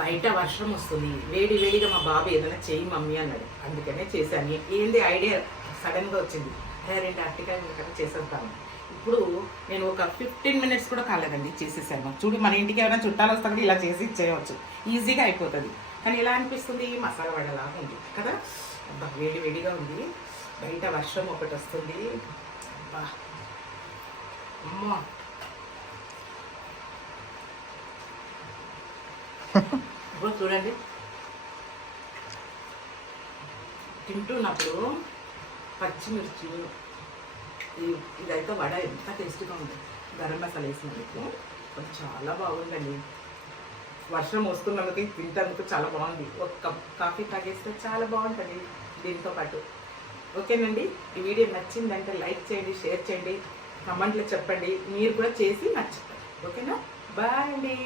బయట వర్షం వస్తుంది, వేడి వేడిగా మా బాబు ఏదైనా చెయ్యి మమ్మీ అన్నాడు, అందుకనే చేశాను. ఏంది ఐడియా సడన్గా వచ్చింది, 2 అరటికాయలు కదా చేసేద్దాము. ఇప్పుడు నేను ఒక 15 మినిట్స్ కూడా కాలేదండి చేసేసాను. చూడు, మన ఇంటికి ఏమైనా చుట్టాలు వస్తా కూడా ఇలా చేసి ఇచ్చేయవచ్చు, ఈజీగా అయిపోతుంది. కానీ ఎలా అనిపిస్తుంది, మసాలా వడలాగా ఉంది కదా, వేడి వేడిగా ఉంది, బయట వర్షం ఒకటి వస్తుంది. అమ్మా ఇప్పుడు చూడండి, తింటున్నప్పుడు పచ్చిమిర్చి ఇదైతే వడ ఎంత టేస్టీగా ఉంది. గరం మసాలా వేసినందుకు అది చాలా బాగుందండి. వర్షం వస్తున్నందుకు తింటందుకు చాలా బాగుంది. ఒక కప్ కాఫీ తాగేస్తే చాలా బాగుంటుంది దీంతో పాటు. ఓకేనండి, ఈ వీడియో నచ్చిందంటే లైక్ చేయండి, షేర్ చేయండి, కమెంట్లో చెప్పండి, మీరు కూడా చేసి నచ్చుతారు. ఓకేనా, బాయ్ అండి.